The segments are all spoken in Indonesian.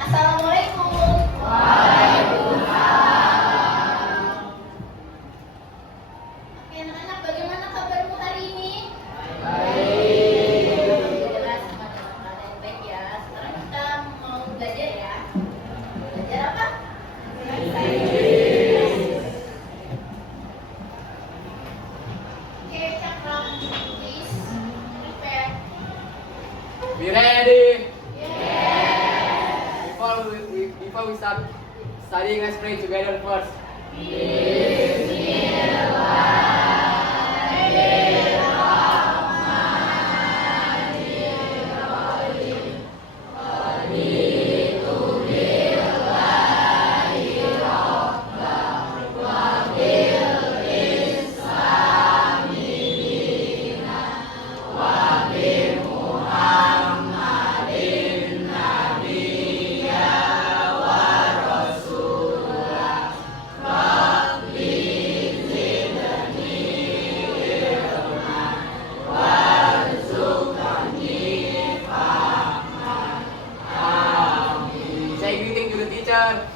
Assalamualaikum. Oke, anak-anak, bagaimana kabarmu hari ini? Jelas sama dengan kalian baik ya. Sekarang kita mau belajar ya. Belajar apa? Oke, cakram, please prepare. Be ready. Yes. Before we start studying, let's pray together first. Say greeting to the teacher.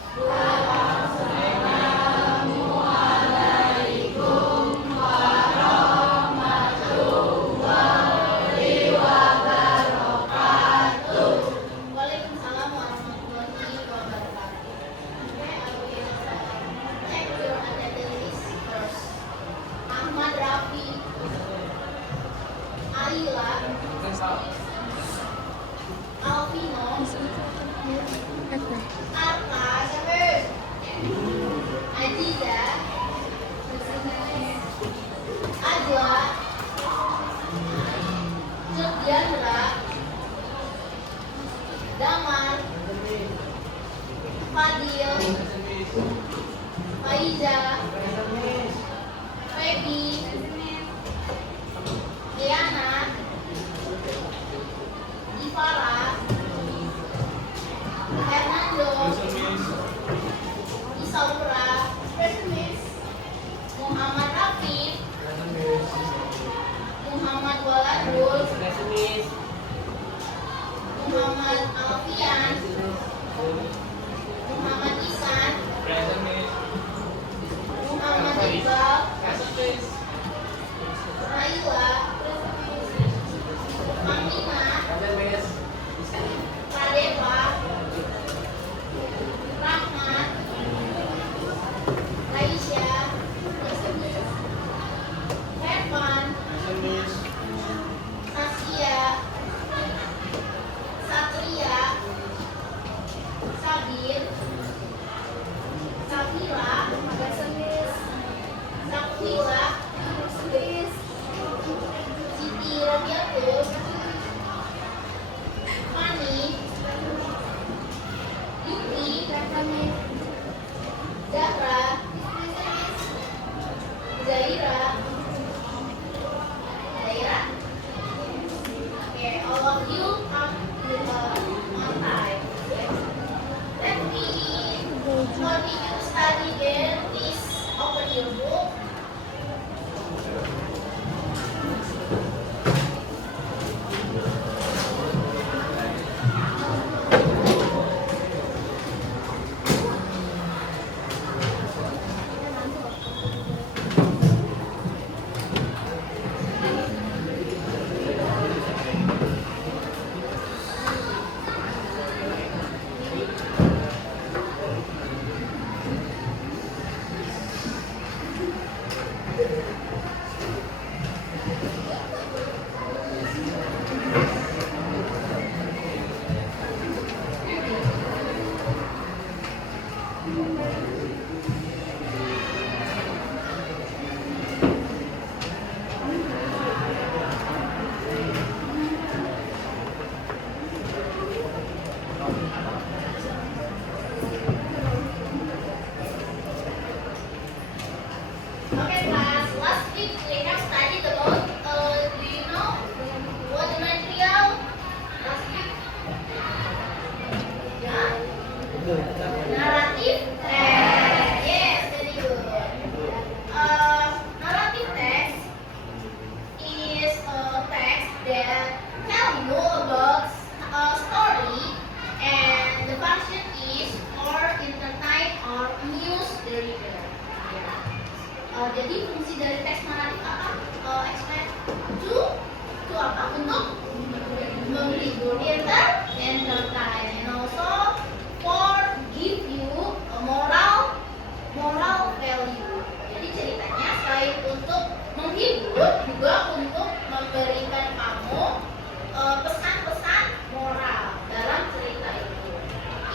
Waalaikumsalam warahmatullahi wabarakatuh. Okay, I will check your attendance list first. Ahmad Rafi, Aila, Alvino, Arta, Aziza, Adla, Sudyandra, Damar, Fadil, Faiza, Feby, Diana, Ivara, Hernando, Isaura, Muhammad Rafi, Muhammad Waladul, Muhammad Alfian, Muhammad Isan, Muhammad Iqbal, Naila, Aminah, Pradeva, Rahmat, Aisyah, Evan, Saskia, Satria, Sabir, Safira, Sakwila, Siti Robiatul, Fani, Yuki, Zahra, Zaira. Okay, all of you come on time. Let me continue study there. Please open your book. Okay, class. Last week we have studied about. Do you know what the material? Last week. Yeah. Narrative text. Yes, very good. Narrative text is a text that tell you about a story and the function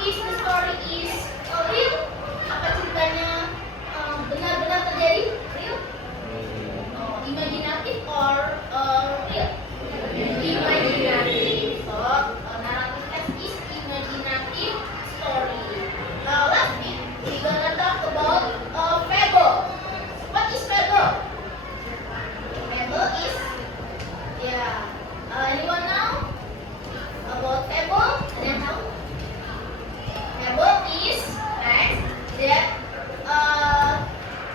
if the story is real, apa ceritanya benar-benar terjadi? Real? Imaginative or real? Imaginative. So, narrative text is imaginative story. Last week, we're gonna talk about fable. What is fable? Fable is, anyone know about fable? Ada yang tahu? Fable is text that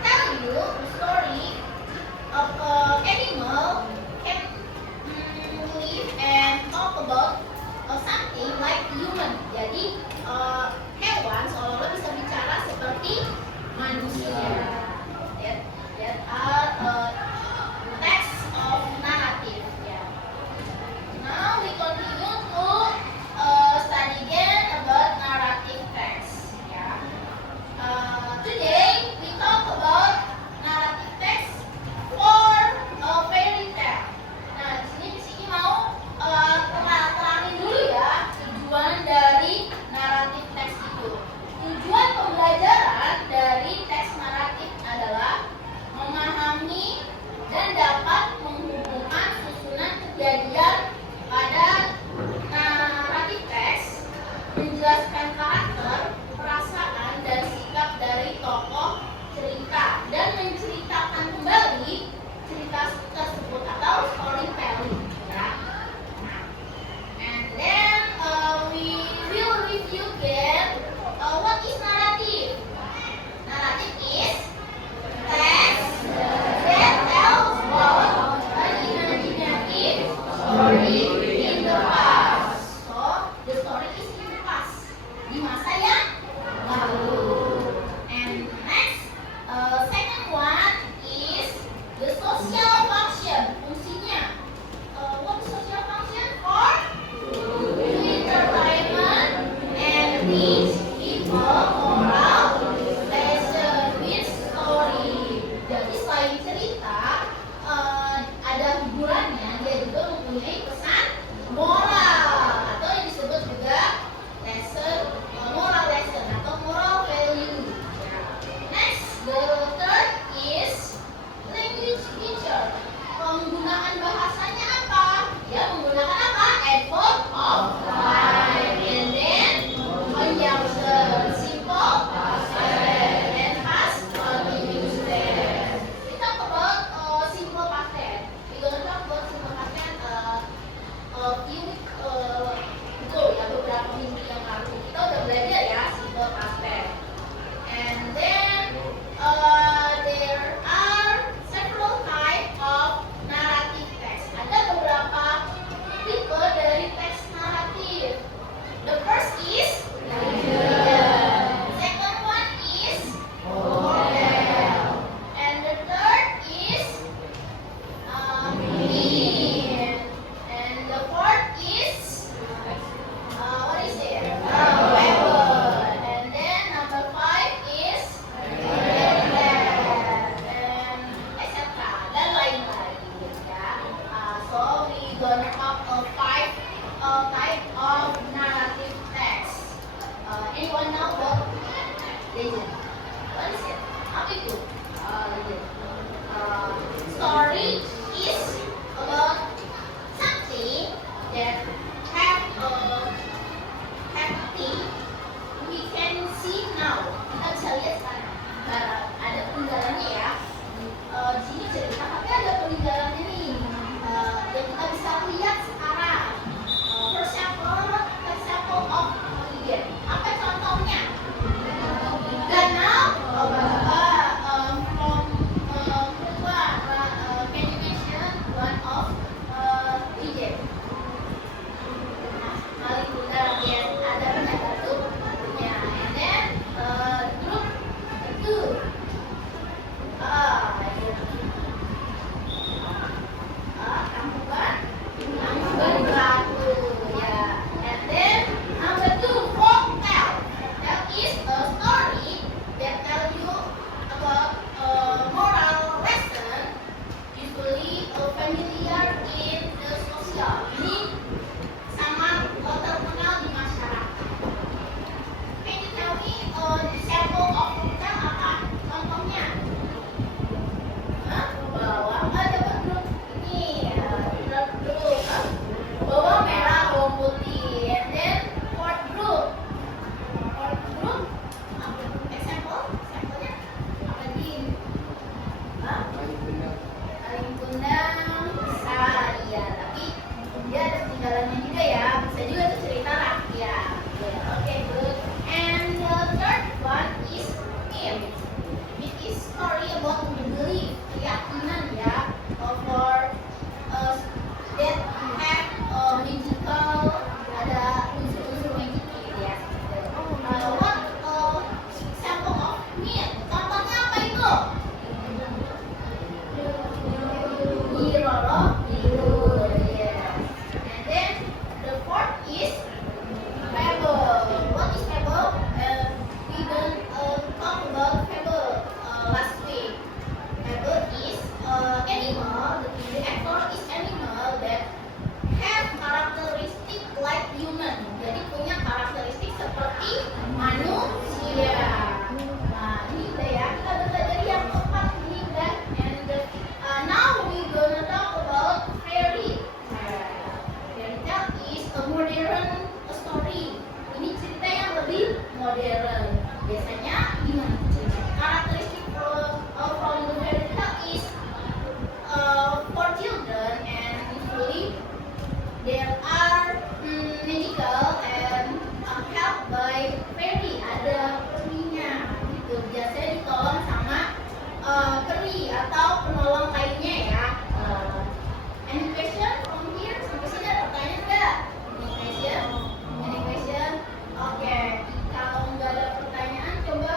tell you the story of animal can live and talk about something like human. Jadi hewan seolah-olah bisa bicara seperti manusia. That are text of narrative. Yeah. Now we continue to study again about narrative text. Yeah. Today we talk about narrative text for a fairy tale. Nah, di sini mau terangin dulu ya tujuan dari naratif teks itu. Tujuan pembelajaran dari teks naratif adalah memahami dan dapat menghubungkan susunan kejadian pada naratif teks, menjelaskan karakter, perasaan, dan sikap dari tokoh cerita, dan menceritakan kembali cerita tersebut atau storytelling. Ya. And then we will review again what is narrative. Narrative is text that tells about an imaginative story in the past. So the story is in the past, di masa yang lalu. And next, second one is the social function. Fungsinya, what is social function? For to entertainment and teach people moral lesson with story. Jadi selain cerita, ada hiburannya, dia juga mempunyai pesan moral atau yang disebut juga lesson, moral lesson atau moral value. Next, the third is language teacher. Penggunaan bahasanya apa? Ya, menggunakan apa? Adverb of time. And then conjunction, simple past tense, and past continuous tense. We talk about simple past tense. We gonna talk about simple past tense a few weeks ago, ya, beberapa minggu yang lalu. Kita udah belajar ya simple past tense. And then there are several types of narrative text. Ada beberapa tipe dari teks naratif. The first is legend. Second one is model. And the third is myth. And the fourth is what is it? Fable. And then number 5 is and etc. Dan lain-lain ya. So we gonna talk of 5 type of narrative text. Anyone know what legend? What is it? Apa itu? Legend. Story is about something that have thing we can see now. Kita bisa lihat sekarang. Ada peninggalannya ya. Di sini cerita, tapi ada peninggalannya nih yang kita bisa lihat sekarang. For example of legend. Apa contohnya? Danau. Can you mention one of legend? Paling benar yang ada banyak batu. Ya, and then group 2. modern. Biasanya gimana ceritanya? Karakteristik from the fairy tale is for children and usually there are magical and helped by fairy. Ada perinya gitu. Biasanya ditolong sama peri atau penolong lainnya ya. Any question from here? Sampai sini ada pertanyaan nggak? Any question? Any question? Oke. Kalau nggak ada pertanyaan, coba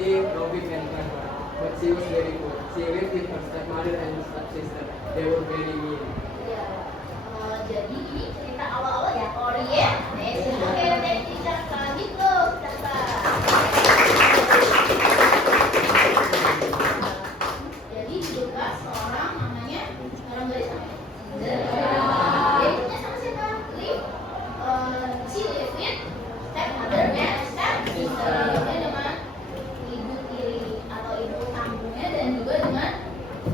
day Robbie went back, but she was very poor. She lived with her stepmother and stepsister. They were very mean. Ya, jadi ini cerita awal-awal ya Orient. Oke, next kita gitu, jadi juga seorang namanya orang garis apa? Dia punya sama siapa? She lived with stepmother and stepsister. Dia dengan ibu tiri atau ibu kandungnya dan juga dengan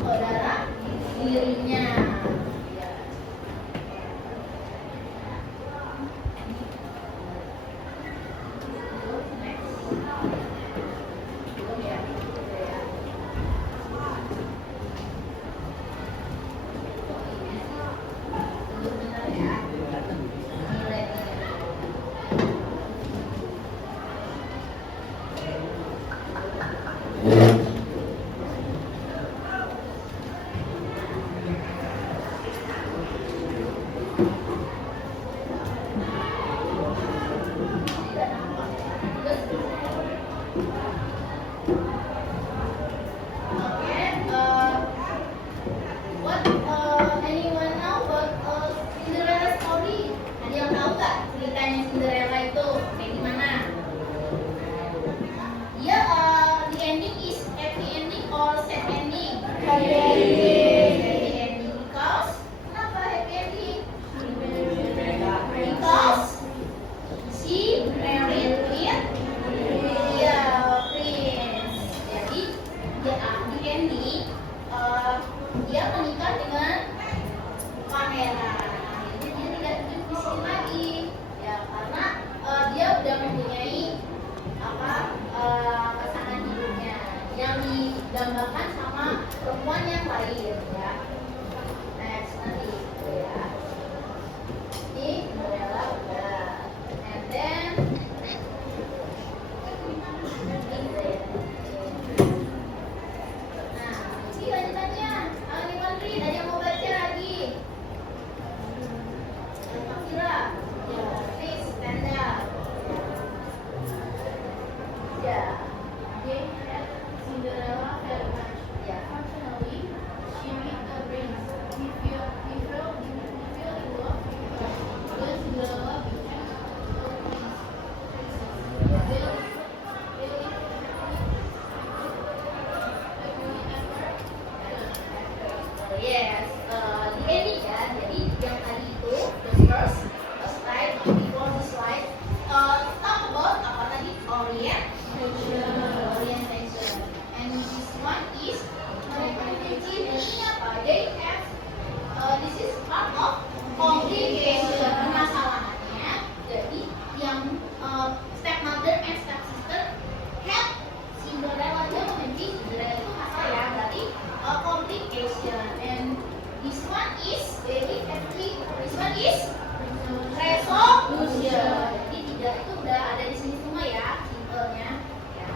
saudara tirinya. Ya. Next. Belum ya? Ya. Tunggu bentar ya. What anyone know about Cinderella story? Ada yang tahu nggak ceritanya Cinderella itu kayak gimana? Ya, the ending is happy ending or sad ending? Happy ending. Happy ending because kenapa happy ending? Because she married with prince. Jadi di ending dia menikah dengan pangeran. Jadi dia tidak hidup di sini lagi, ya karena dia udah mempunyai pasangan hidupnya yang digambarkan sama perempuan yang lain, ya. Next nanti, ya. Ini Cinderella udah, and then nah, ini lanjutannya. Ada yang mau baca lagi? Kira, ya, please stand up. Ya, Jane had Cinderella very much. Ya, functionally, she met a prince. He fell in love with her. Then Cinderella became a princess. Yes, di ending ya. Jadi yang tadi itu the first slide before the slide talk about apa tadi orientation. And this one is orientation apa? They have this is part of complication permasalahannya. Jadi yang stepmother and stepsister had Cinderella. Dia memiliki Cinderella itu masalah ya. Berarti complication. And this one is very happy. This one is resolution. Jadi tidak itu udah ada di sini semua ya, simpelnya. Ya.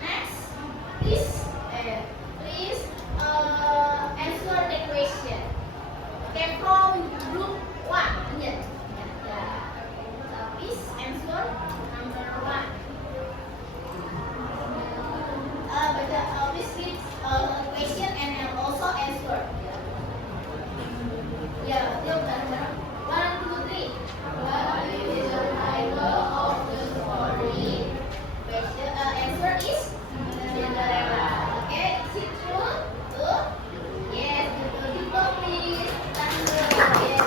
Next, please answer the question. Okay, from group 1. Ya. Please answer number 1. Please read question and also answer. Ya, yuk bareng-bareng. 1, 2, 3. What is the title of the story? Question answer is Cinderella. Okay, is it true? True? Yes, betul juga please. Tanda. Yes.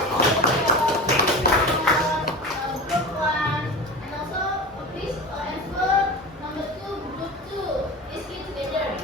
Group 1 and also please answer number 2, group 2. Please get together.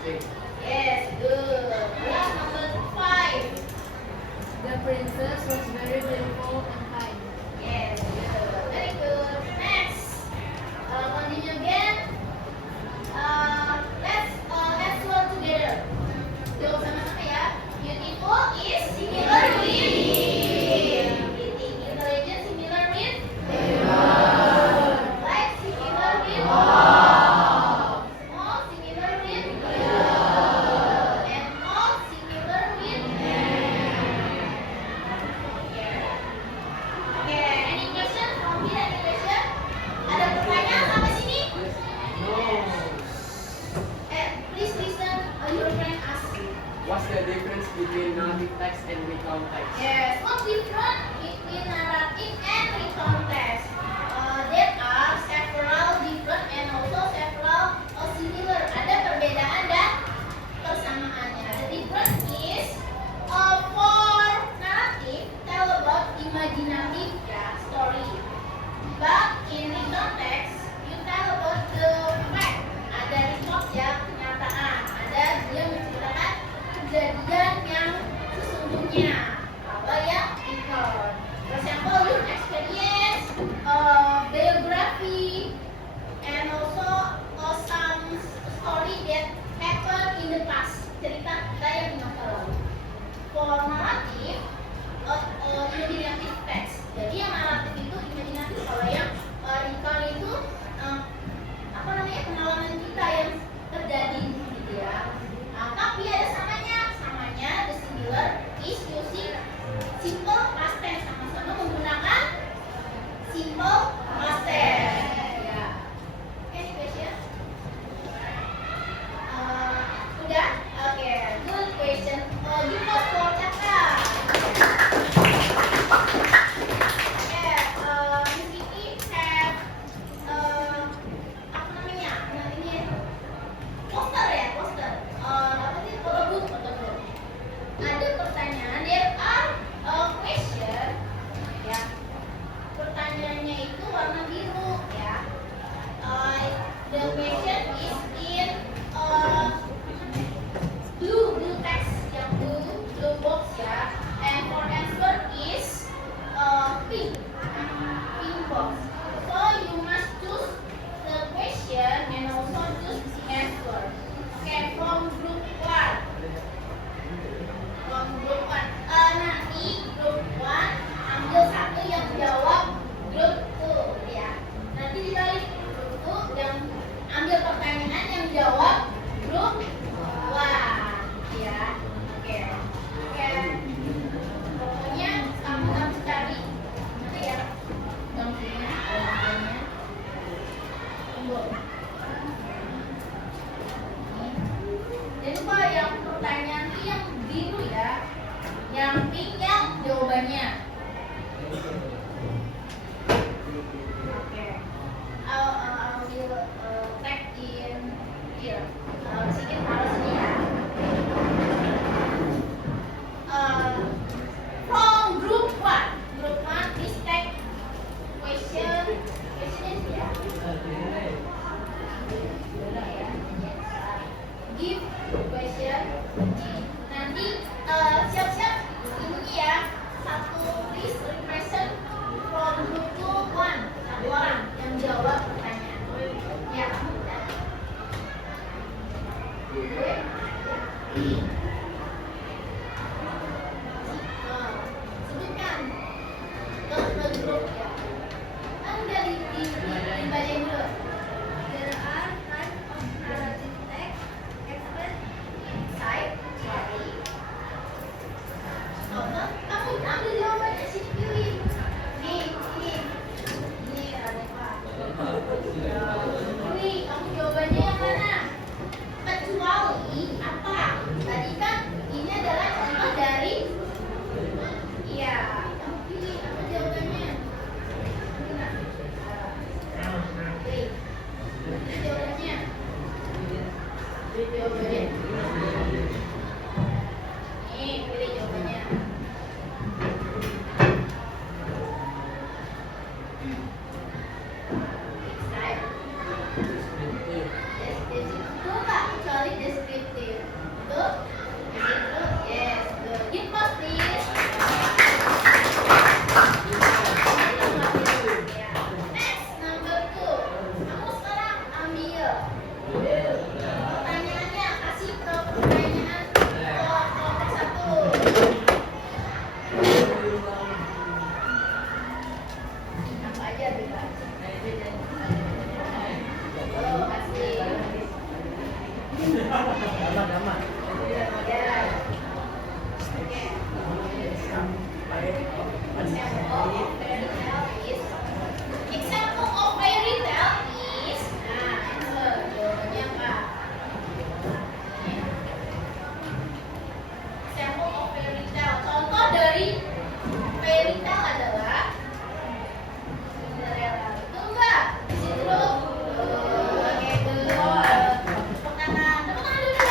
A. Yes, good. Yeah, number 5. The princess was very beautiful and kind. Yes, good. Very good. Next, continue again. Let's work together. Jawab sama-sama ya. Beautiful is similar with. Pretty. Intelligent similar with. Like similar with. Small similar with. And all similar with. Okay, any question from here? Any question? Ada pertanyaan sampai sini? No. Please listen. Your friend ask you. What's the difference between narrative text and recount text? Yes, what's different between narrative and recount text? There are several different and also several similar. Ada perbedaan dan persamaannya. The difference is for narrative tell about imaginative story, but in recount text you tell about the fact. Ada report kenyataan. Ada dia menceritakan kejadian yang sesungguhnya. Apa ya? Record. For example, your experience, biography, and also some story that happened in the past. Cerita kita yang di masa lalu. For narrative, imaginative text. Jadi yang naratif itu imajinatif. Kalau yang recount itu pengalaman kita yang terjadi gitu ya. Tapi ada samanya the singular is using simple past tense, sama-sama menggunakan simple past tense. Ya. Any question? Udah? Oke, good question. Give us for Cakra. Miss Kiki have apa namanya? Ini poster ya, poster. Apa sih? Foto booth. Ada pertanyaan. There are question. Ya. Pertanyaannya itu warna biru ya. The question is in blue text, yang blue box ya. And for answer is pink box. So you must choose the question and also choose the answer. Okay, from group 1. Nanti group 1 ambil satu yang jawab group 2 ya. Nanti dibalik group 2 yang ambil pertanyaan yang jawab group 1 ya. Oke. Pokoknya kamu harus cari nanti ya. Gambarnya, tunggu. Jangan lupa yang pertanyaan itu yang biru ya. Yang pink yang jawabannya. Oke. I will tag in here. Sedikit taruh sini ya. From group 1. Group 1 please tag question is ya. Give question. Nanti siap-siap ini ya. Satu Example of fairy tale is answer. Jawabannya apa? Example of fairy tale. Contoh dari fairy tale adalah Cinderella. Betul nggak? Di situ dulu. Oke, betul. Tepuk tangan. Tepuk tangan dulu.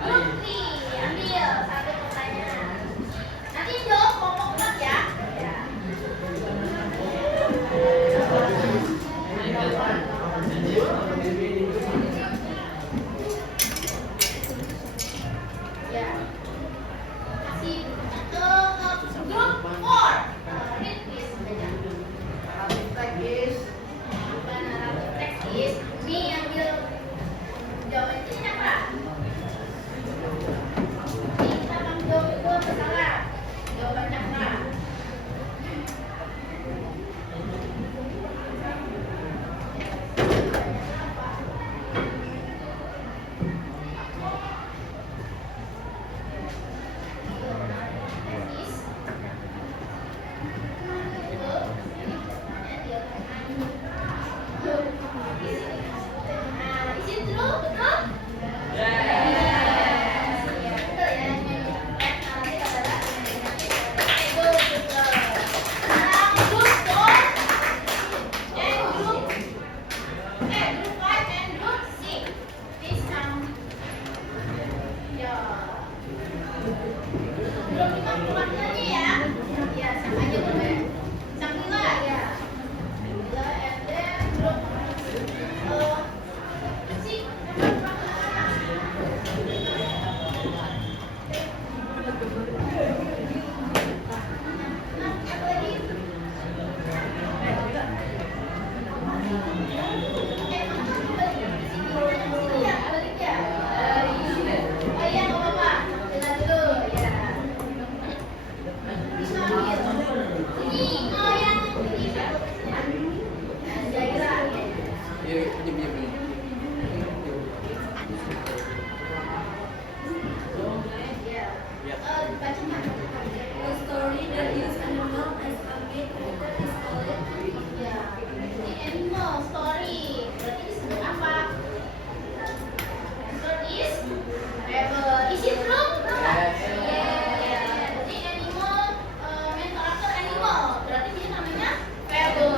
Lutfi, ambil satu pertanyaan. Nanti jawab kelompok kelas ya. Ya. Ya. Kasih ke grup 4. Read please. Bukan naratif teks is. Nih ambil jawaban ini apa? Nih kita akan jawab betul atau salah. Jawaban Cakra. Belum dimaklumatkannya ya. Ya, sama aja boleh. Samila ya. Samila and then grup si The story that uses animal as a main character is called animal story. Berarti disebut apa? Answer is rebel. Is it true? Yes. Yeah. Berarti animal main karakter animal. Berarti dia namanya rebel.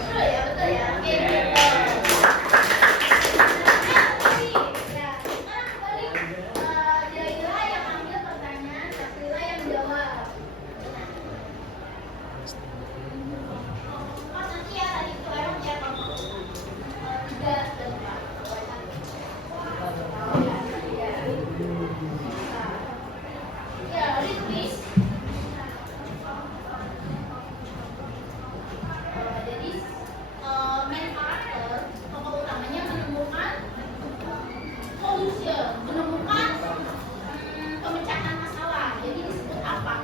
Betul ya, betul ya. Oke, rebel. Ya, sekarang kembali Jaira yang ambil pertanyaan, Safira yang jawab. Pas nanti ya tadi kelewat ya kamu. 3 dan 4. Ya, read please. Jadi main karakter tokoh utamanya menemukan solution, menemukan pemecahan masalah. Jadi disebut apa?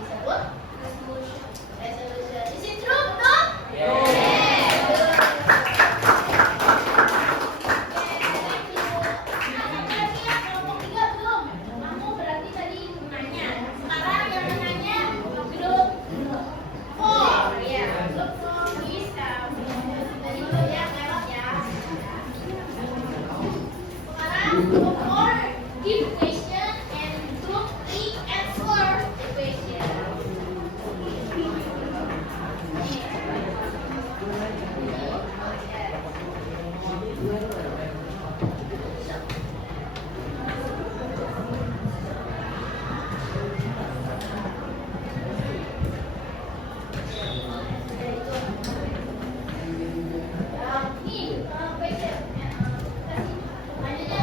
Disebut resolution. Is it true? Betul? Yes. Good. Thank you. Nah, berarti ya kelompok 3 belum. Kamu berarti tadi nanya. Sekarang yang menanya grup 4. Ya, grup 4 bisa. Tadi belum ya, lewat ya. Sekarang group 4 give question and group 3 answer the question. Nih, question. Lanjutnya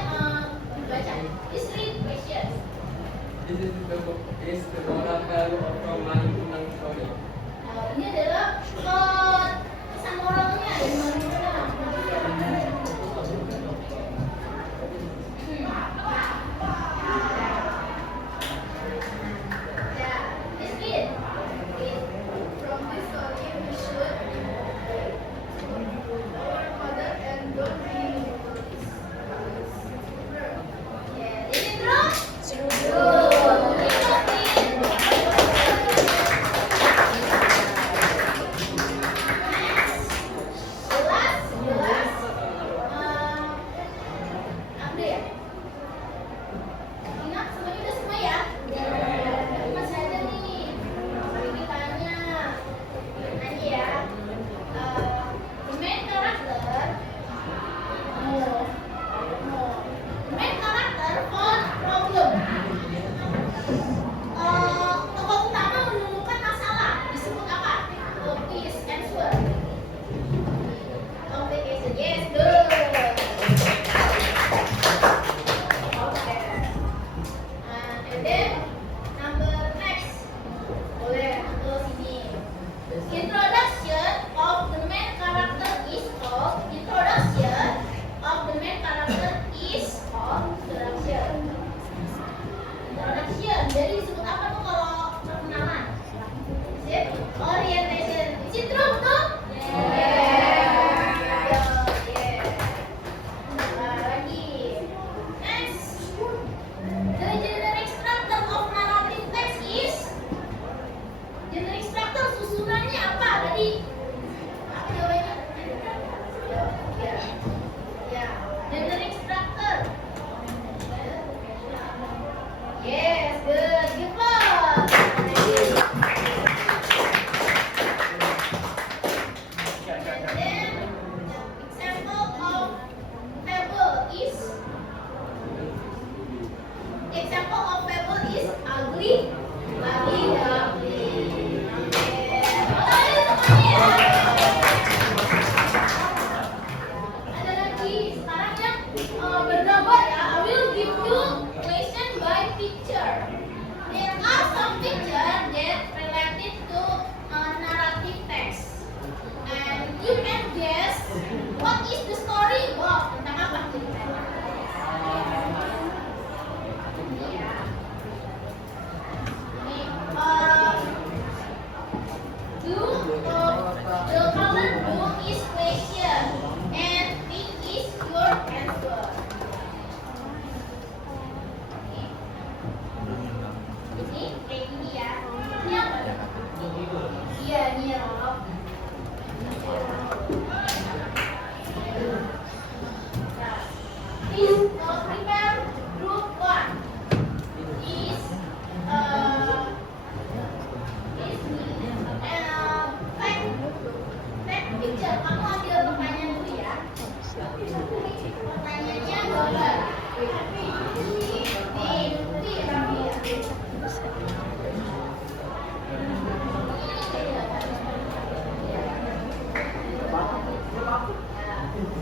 Pertanyaannya gambar.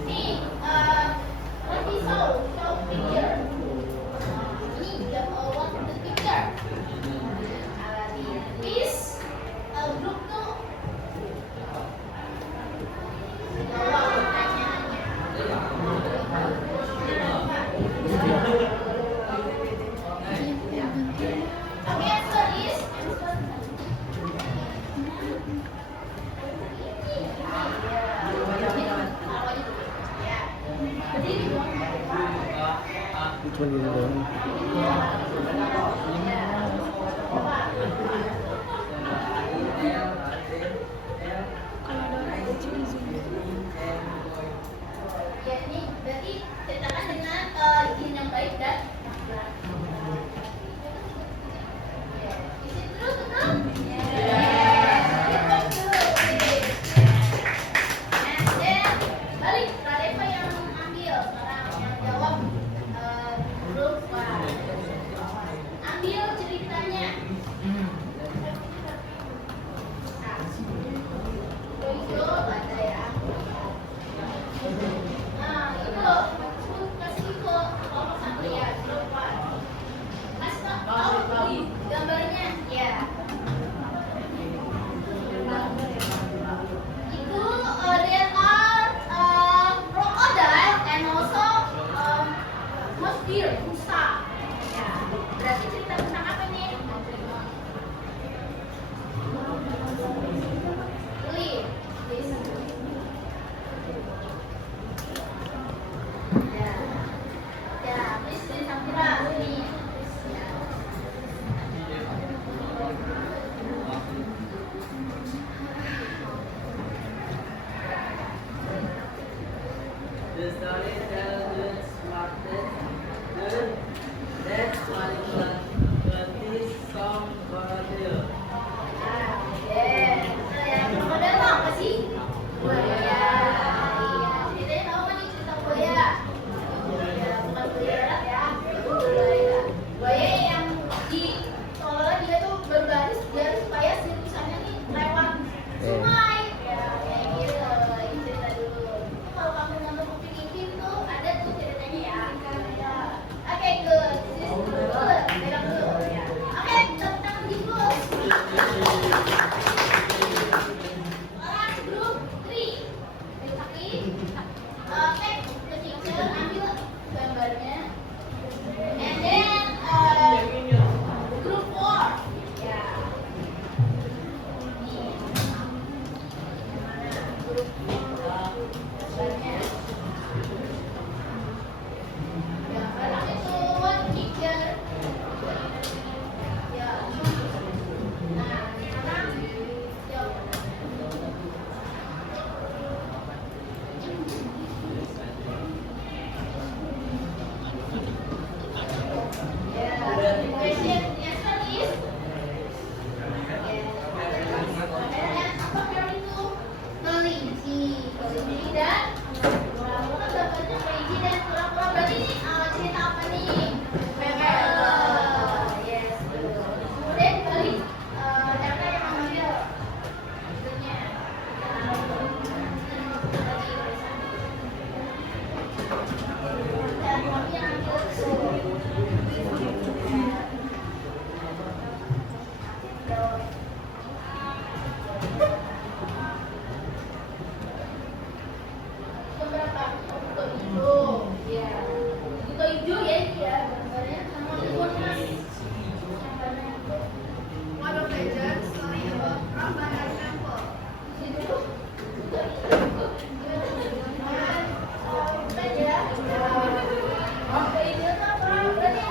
Nih, what is show picture? Ini what the picture? This group tuh jawab pertanyaannya. Okay, answer is Cuma gitu doang. ya ini berarti ceritakan dengan izin yang baik dan isi terus betul? And then balik Radeva yang ambil sekarang yang jawab grup ambil ceritanya. Itu baca ya. Nah, itu kasih ke kelompok satu ya, grup kasih tahu gambarnya ya. Itu there are crocodile and also monster musa. Ya, berarti cerita tentang apa nih? Please. Ya, please Samira sini. The story tells the smartest good. That's why but this song crocodile. Yang krokodil apa sih? Buaya. Iya, ceritanya tahu kan nih cerita buaya? Ya, bukan buaya darat ya. Buaya. Buaya yang seolah dia tuh berbaris biar supaya sirusannya nih lewat sungai. Ya, kayak gitu. Ini cerita dulu. Kalau kamu nonton Upin Ipin tuh ada tuh ceritanya ya. Oke, good. This is good. Pegang dulu ya. Oke, tepuk tangan dulu. Orang grup 3 tapi take the picture, ambil gambarnya, and then group 4 ya ini mana grup 4 gambarnya gambar itu one picture ya. Nah sekarang jawab. Question answer is comparing to kelinci dan kura-kura. Gambarnya kelinci dan kura-kura, berarti ini cerita apa nih? Yes. Kemudian balik Eka yang ambil hasilnya. Dan kami yang ambil beberapa buku hijau ya, buku hijau ya ini ya gambarnya sama libur mas. One of Legend story about Prambanan Temple. Itu bukan ya. Buku hijau itu apa? Berarti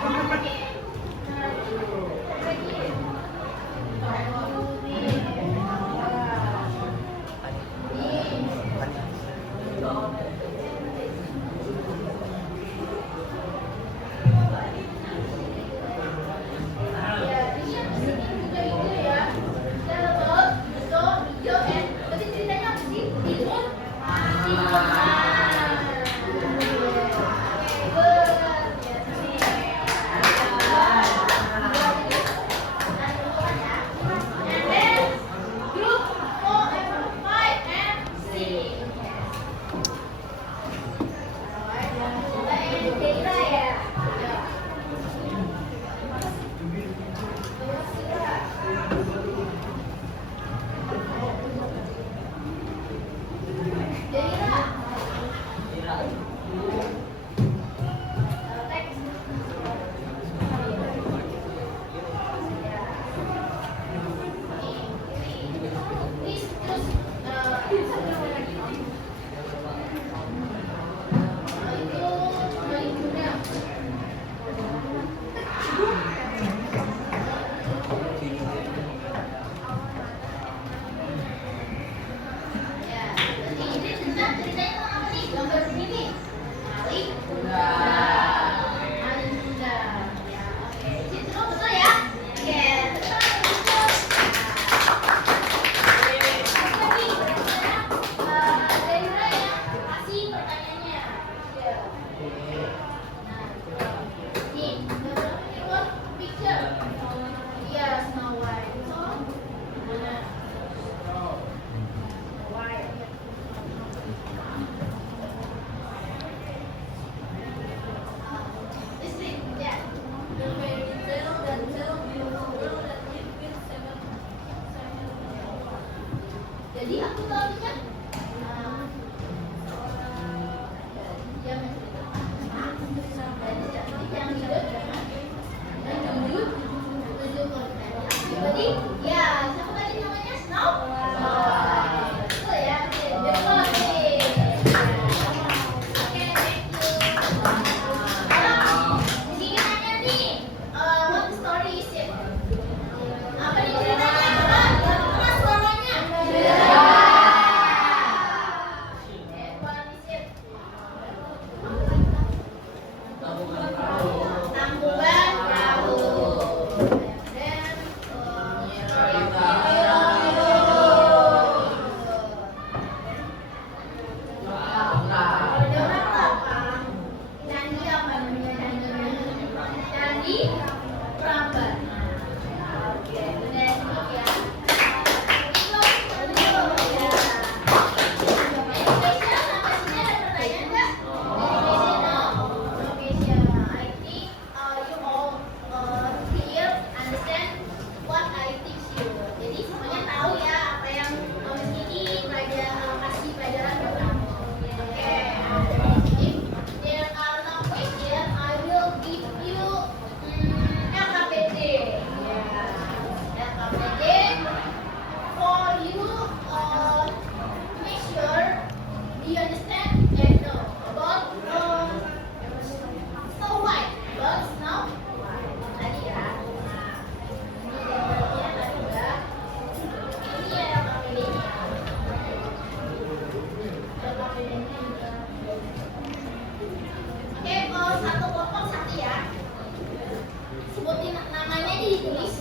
English?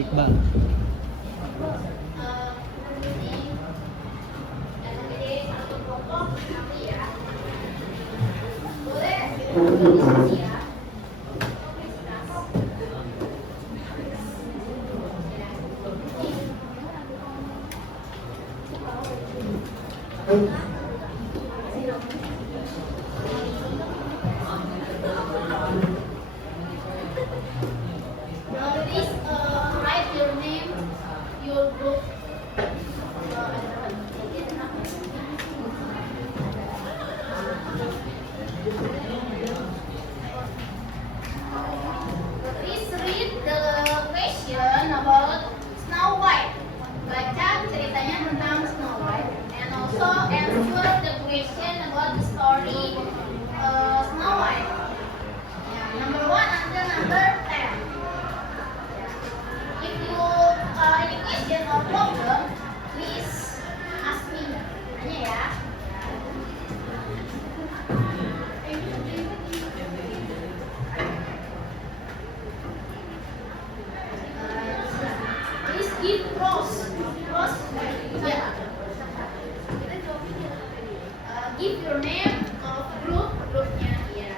Iqbal. Please write your name, your group. Please read the question about Snow White. Baca ceritanya tentang Snow White, and also answer the question about the story Snow White. Number 1 until number 10. If you any question or problem, please ask me. Tanya ya. Please give pros. Pros. Ya. Give your name of grupnya. Ya.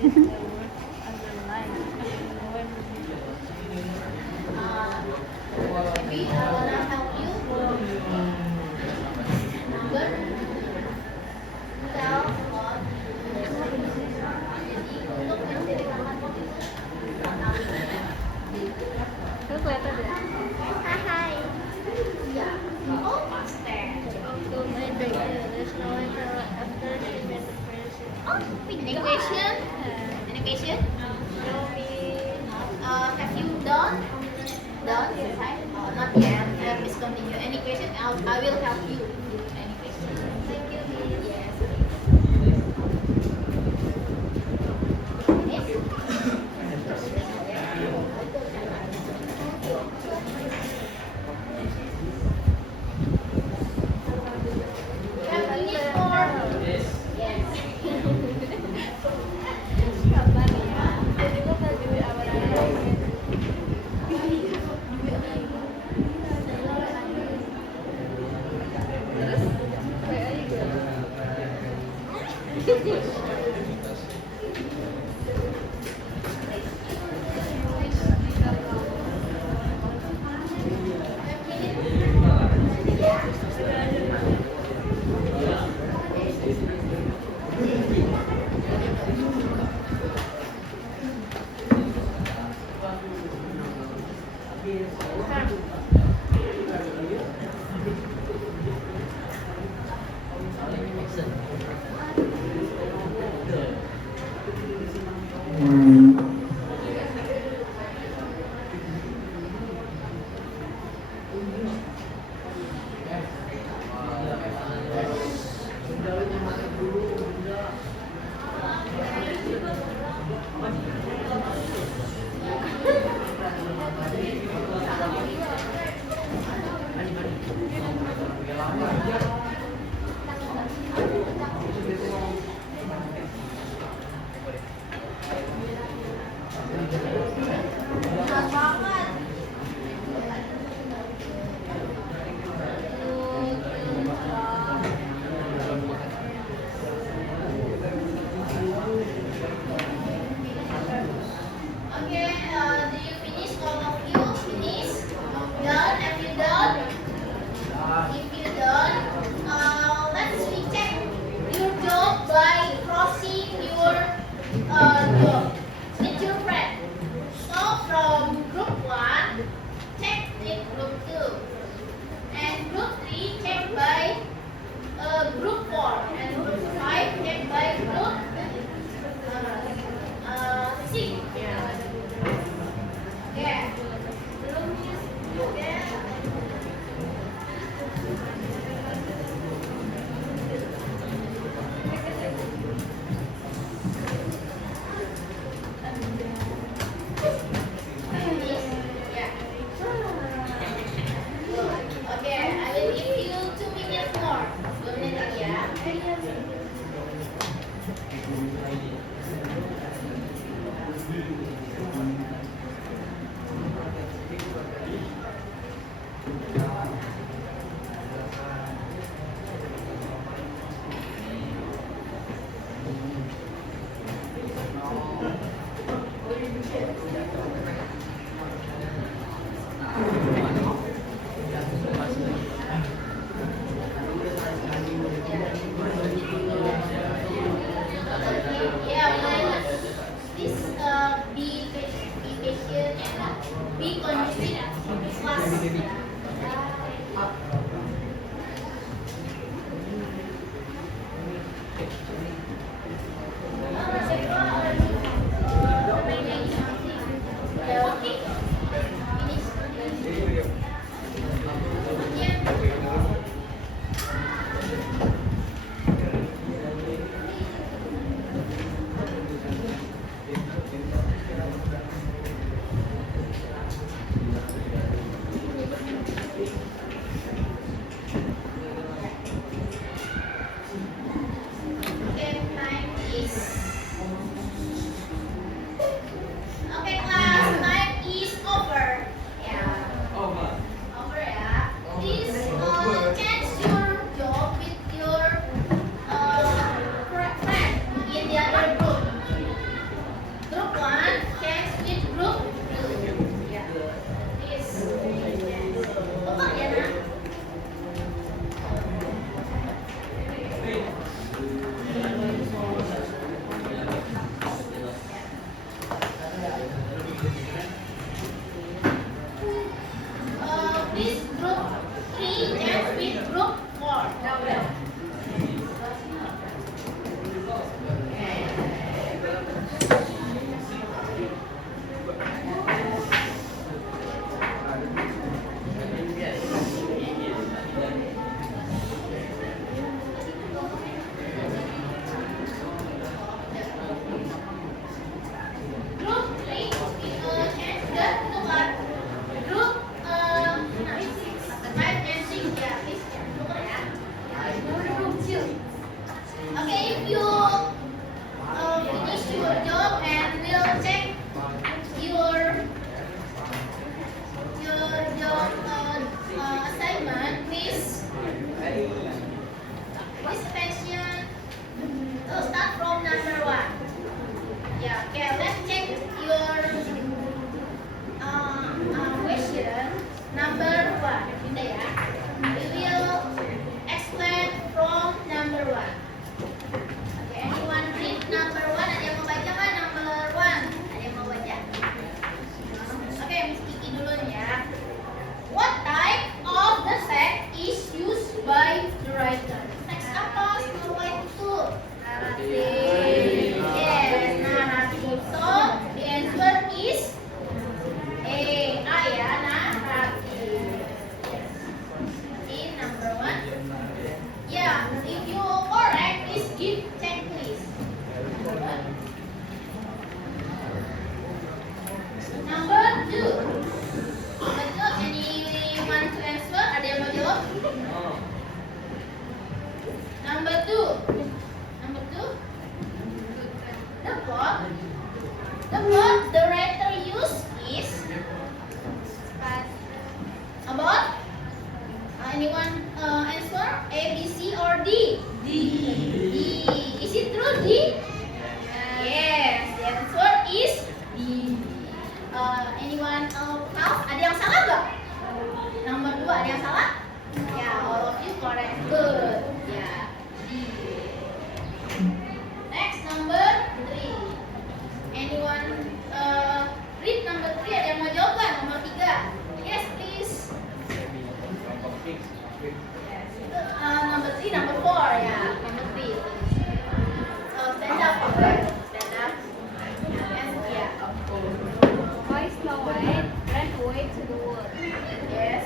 is the word underline. Maybe I wanna help you. Good. Tell what. Jadi untuk menceritakan posisi. Itu kelihatan ya? Hai. Ya. Oh, past tense. To my daughter, there's no one after she met the person. Oh, any question? Any question? Show me. Have you done? Done? Not yet. Please continue. Any question? I will help you. Any question? Thank you, Miss. Yes. Yes. You have finished for? Yes. Yes. Kapan ya? Jadi kok nggak duwe awal-awal ya? Terus kayak aja. Okay, do you finish? All of you finish? Done? Have you done? If you done, let's recheck your job by crossing your job with your friend. So from group 1, check with group 2. And group 3, check by group 4. And group 5, check by group 6. Yeah. Belum ya. Yeah. Okay, I will give you 2 minutes more. 2 menit lagi ya. Yeah, please be patient and be conducive class. The verb the writer use is about. Anyone answer? A, B, C, or D? D. Is it true, D? Yes. The answer is D. Anyone tahu? Ada yang salah nggak? Nomor 2 ada yang salah? Ya, all of you correct. Good. Ya. D. Next number 3. Anyone read number 3? Ada yang mau jawab nggak? Nomor 3. Yes, please. Number 3, number 4, ya. Number 3. Stand up, stand up. Yes, yeah. Why Snow White ran away to the wood? Yes.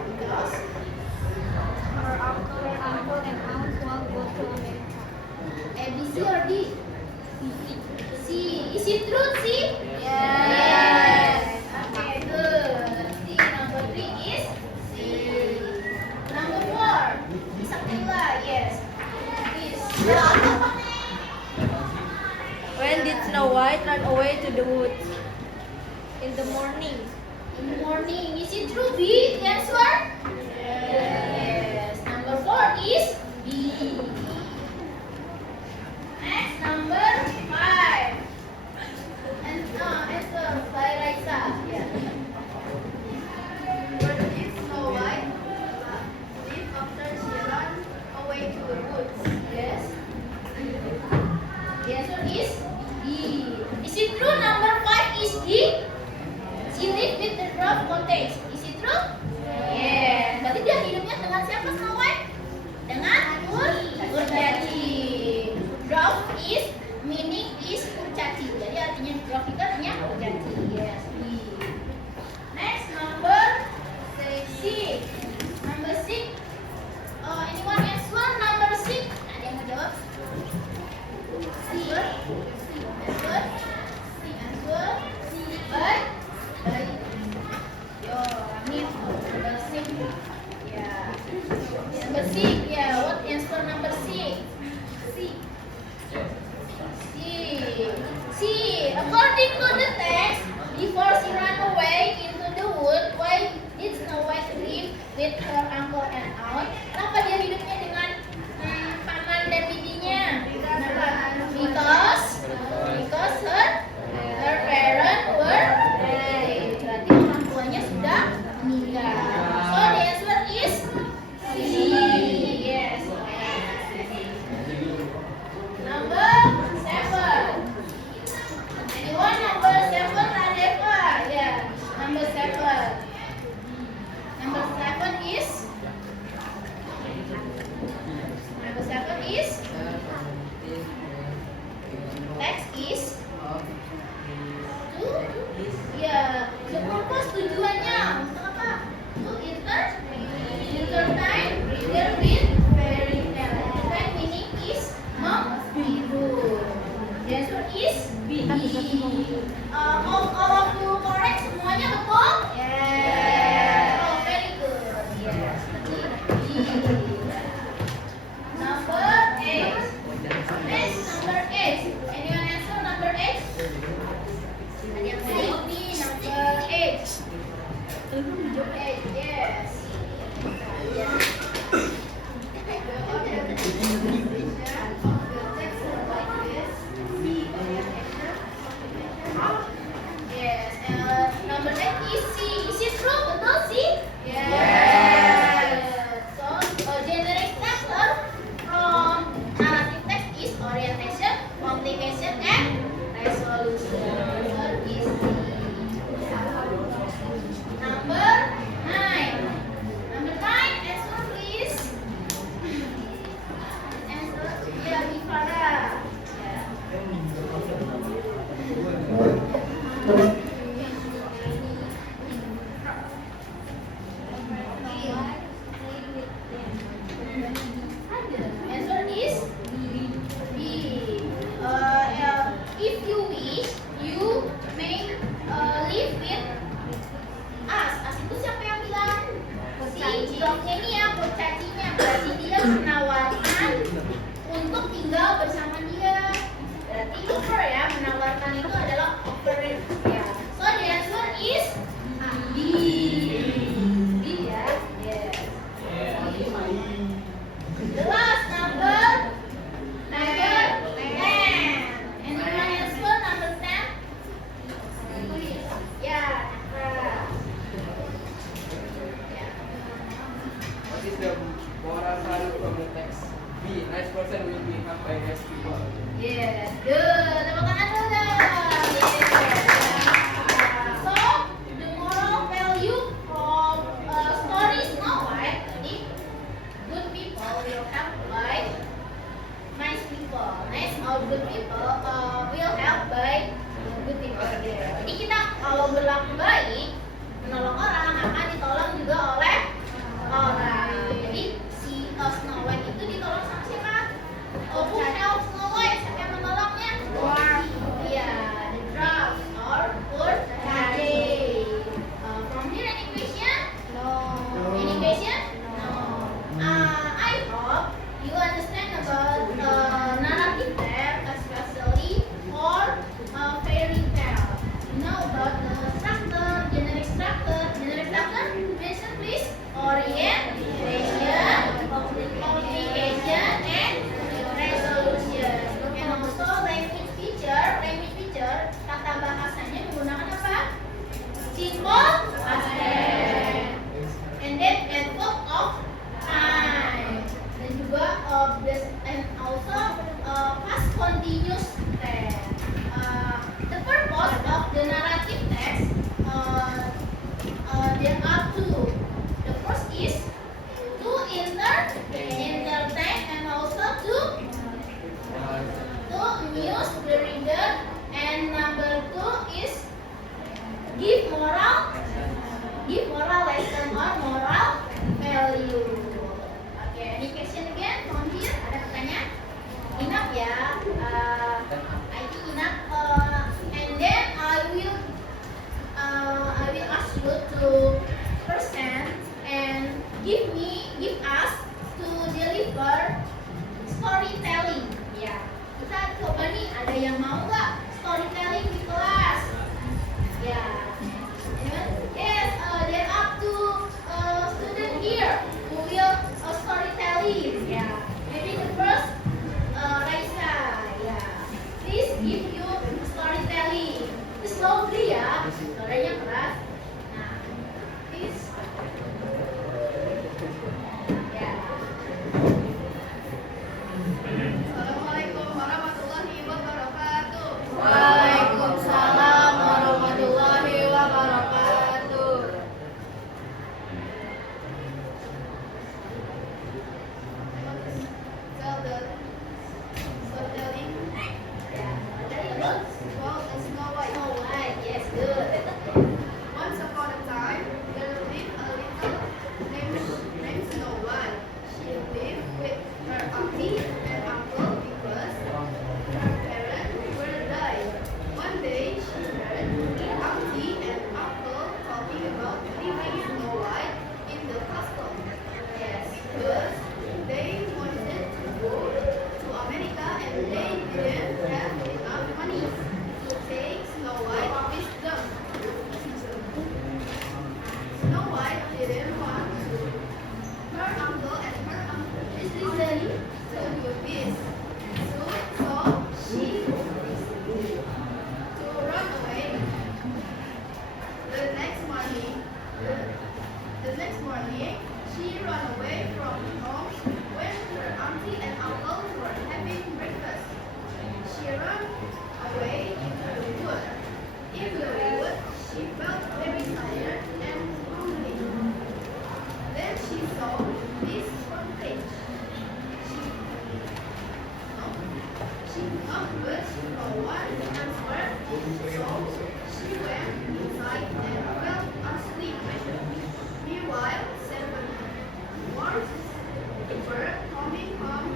Because Her uncle and aunt want to go to America. A, B, C, or D? C. Is it true, C? Yes. Okay, good. C. Number 3 is C. Number 4. Sakila, yes. Please. When did Snow White run away to the woods? In the morning. In the morning. Is it true, B? The answer? Yes. Number 4 is B. Next, number 5. And answer by Raisa. Yeah. Where did Snow White live after she ran away to the woods? Yes. The answer is D. Is it true? Number 5 is D. She lived with the dwarf cottage. Is it true? Yes. Berarti dia hidupnya dengan siapa, Snow White? Dengan kurcaci. Dwarf is meaning is kurcaci. Jadi artinya dwarf itu artinya kurcaci. Yes. Next, number 6. Number 6. Anyone answer number 6? Ada yang mau jawab? Answer. Answer. Answer. Baik. Baik. Yo, Amin. Number 6. Yeah. Number 6. Yeah. What answer number 6? C. C. C. According to the text, before she ran away into the wood, why did Snow White live with her uncle and aunt? Kenapa dia hidupnya dengan paman dan bibinya? Kenapa? Because her parents were dead. Berarti orang tuanya sudah meninggal. So the answer is C. Yes. Number 7. Anyone number 7? Radeva. Yeah. Number 7. Number 7 is. Number 7 is. Next is. Ya, purpose tujuannya untuk apa? To entertain reader with fairy tale. Entertain meaning is menghibur. The answer is B. All of you correct semuanya betul? Yes. Oh, very good. Yes. Number 8. Next, number 8. Anyone answer number 8? Ada yang say B, number 8. 8, yes. Yes, number 8 is C. Is it true? Betul C? Yes. So, generic structure from narrative text is orientation, complication, and resolution. Answer is C. Number 9. Number 9, answer please. Answer, yeah, Bifara. Yeah. Answer is B. If you wish, you Good. Tepuk tangan dulu dong. So, the moral value of story Snow White tadi, good people will help by nice people. Nice or good people will help by good people. Jadi kita kalau berlaku baik, menolong orang akan ditolong juga oleh orang. Jadi si Snow White itu ditolong sama siapa? Who helps Snow White? Siapa yang menolongnya? Dwarf. Iya, the dwarf or poor daddy. From here any question? No. Any question? No. I hope you understand about narrative tale, especially for fairy tale. You know about the structure, generic structure. Generic structure, mention please. Orientation, complication, and resolution. And also language feature. Language feature, kata bahasanya menggunakan apa? Simple past tense. And then adverb of time. Dan juga and also past continuous tense. The purpose of the narrative text, there are two. The first is to entertain and also to amuse the reader, and number two is give moral lesson or moral value. Okay, any question again from here? Ada pertanyaan? Enough ya. I think enough. And then I will ask you to present and give us to deliver storytelling. Ya, kita coba nih, ada yang mau nggak storytelling di kelas? Ya, yes, there are two students here who will storytelling. Ya, maybe the first Raisa. Ya, please give you storytelling. Slowly ya, suaranya keras. Nah, please. Ya. Assalamualaikum warahmatullahi wabarakatuh. Waalaikumsalam warahmatullahi wabarakatuh. Tell the storytelling. Yeah. Well, Snow White. Snow White. Yes, good. Once upon a time, there lived a little named Snow White. She lived with her auntie and uncle because her parents were dead. One day, she heard the auntie and uncle talking about leaving Snow White in the castle. Yes. Because they wanted to go to America and they didn't have enough money to take Snow White with them. Snow White didn't want to. Her uncle and her uncle is listening to do this. So she to run away. The next morning, she ran away from home when her auntie and uncle were having breakfast. She ran away into the wood. In the wood, she felt very tired and hungry. Then she saw this front page. She not good no one answered, so she went inside and fell asleep. Meanwhile, 7 dwarfs were coming home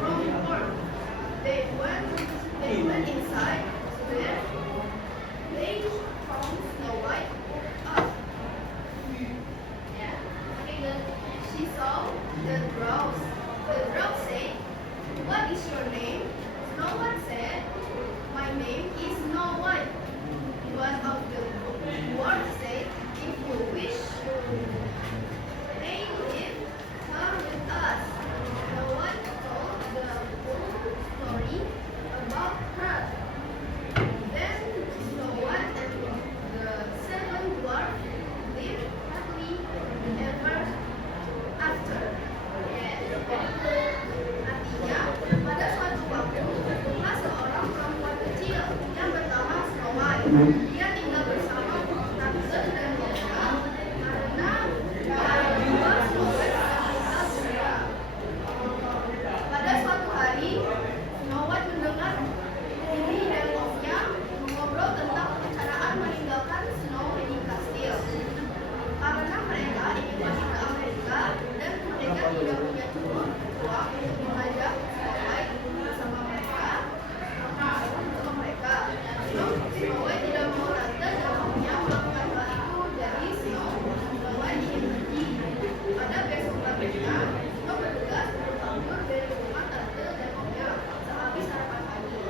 from work. They went inside where they found Snow White up. Yeah. Okay, good. She saw the dwarfs. The dwarf said, "What is your name?" Snow White said, "My name is Snow White." One of the dwarfs said, "If you wish, stay with her with us." Snow White told the whole story about her. Then Snow White and the 7 dwarfs lived happily ever after. Yes, very good. Artinya, pada suatu waktu, seorang Dia tinggal bersama tante dan Nyonya karena dua Snow White tinggal bersama. Pada suatu hari, Snow White mendengar Bibi dan Nyonya mengobrol tentang perencanaan meninggalkan Snow Hidden Castle. Karena mereka ingin pergi ke Amerika dan mereka tidak punya cukup uang untuk mengajak Snow White bersama mereka. Snow White tidak mau tante dan Nyonya melakukan hal itu, jadi Snow White ingin pergi. Pada besok paginya, Snow bergegas kabur dari rumah tante dan Nyonya sehabis sarapan pagi.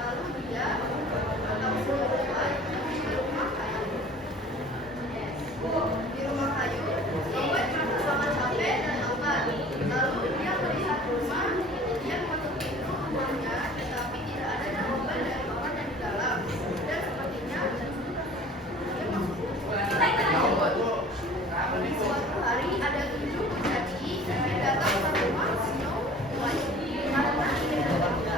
Lalu dia atau Snow White pergi ke rumah kayu. Di rumah kayu, Snow White merasa sangat capek dan lapar. Lalu dia melihat rumah, kemudian masuk pintu rumahnya, tetapi tidak ada jawaban dari orang yang di dalam. Dan sepertinya dia masuk. Suatu hari ada 7 kurcaci yang datang ke rumah Snow White karena ingin berbangga.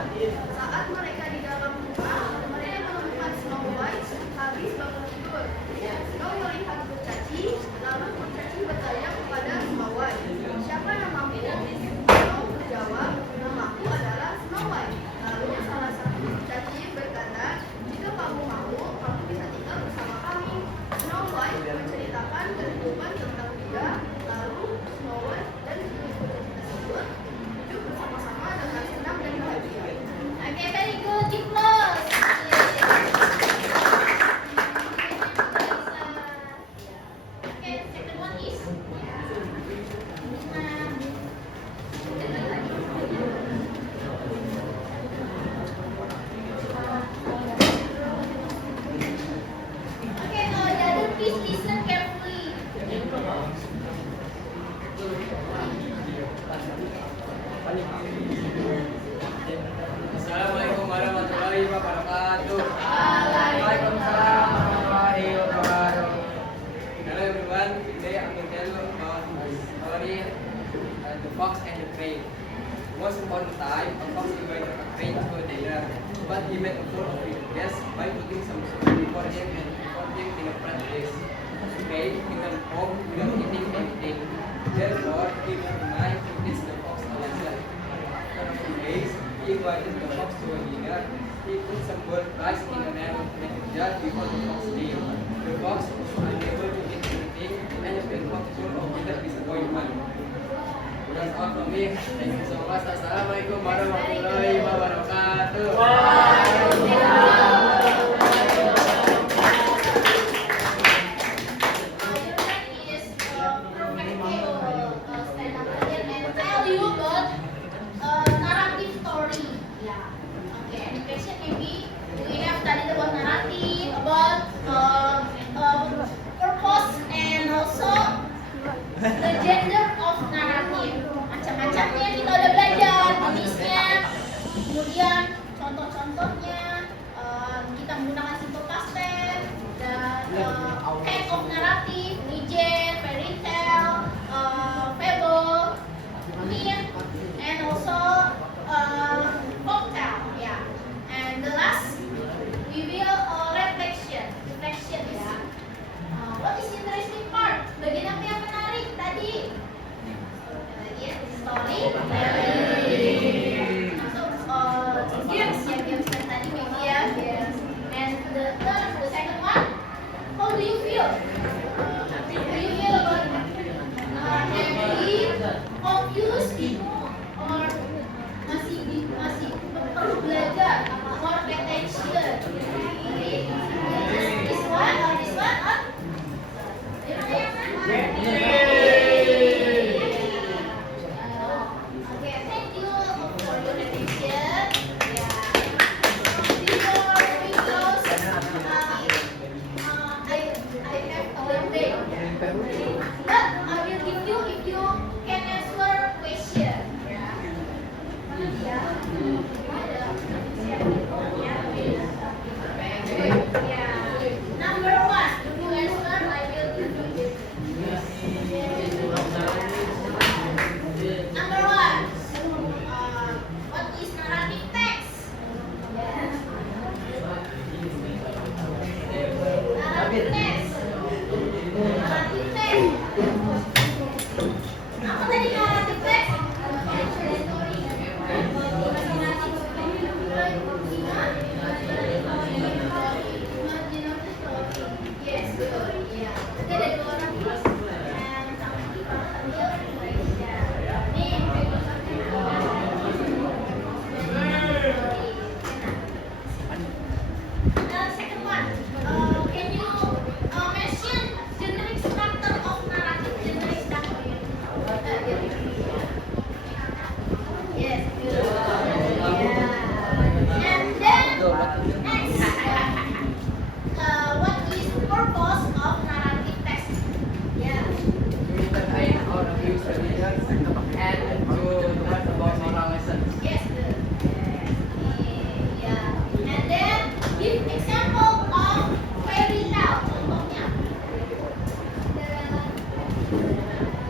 Saat mereka di dalam rumah, mereka menemukan Snow White habis bangun tidur. Snow melihat kurcaci, lalu kurcaci bertanya kepada Snow White, "Siapa namamu?" Snow menjawab, "Namaku adalah Snow White." Lalu salah satu kurcaci berkata, "Jika kamu mau, kamu bisa tinggal bersama kami." Snow White menceritakan kehidupan tentang dia, lalu Snow White dan kurcaci tersebut hidup bersama-sama dengan senang dan bahagia. Okay, very good. Give applause. Okay, second one is. Okay, the other please listen carefully. Assalamualaikum warahmatullahi wabarakatuh. Waalaikumsalam warahmatullahi wabarakatuh. Hello everyone, today I'm going to tell you about a story, the fox and the crane. Once upon a time, a fox invited a crane to a dinner, but he met a full of guests by putting some food before him and put him in a flat place. The crane returned home without eating anything. Therefore, he took a knife to teach the fox a lesson. After a few days, he invited the fox to a dinner. He put some boiled rice in a narrow jar before the fox came. The fox was unable to eat anything, and the big pot full of bitter disappointment. That's all from me. Thank you so much. Assalamualaikum warahmatullahi wabarakatuh. Narrative story. Yeah. Okay. Any question maybe? We have studied about narrative, about purpose, and also the gender of narrative. Macam-macamnya kita udah belajar, jenisnya, kemudian contoh-contohnya. Next, what is the purpose of narrative text? Yeah. To entertain or amuse the readers and to learn about moral lessons. Yes, good. Yeah. And then give example of fairy tale. Contohnya.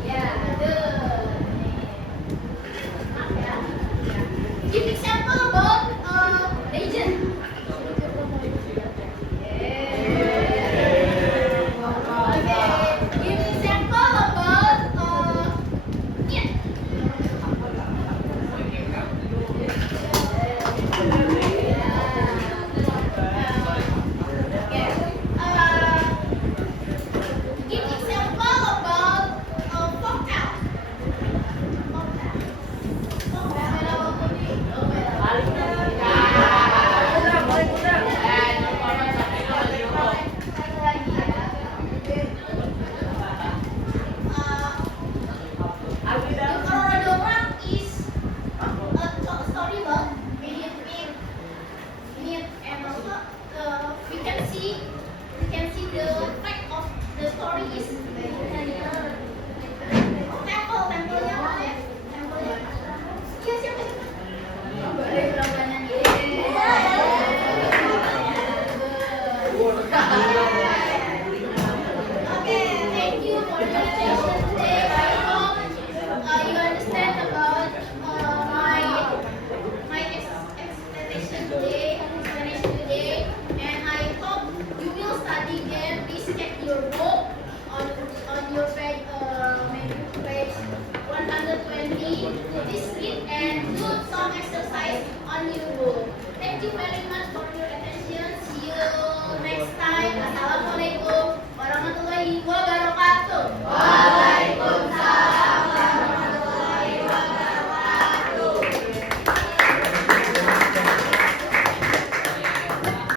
Yeah, good. Maaf ya. Give example about legend. Okay. Give example about myth. Give example about folktale. The Corodora is a story about myth, and also we can see the fact of the story is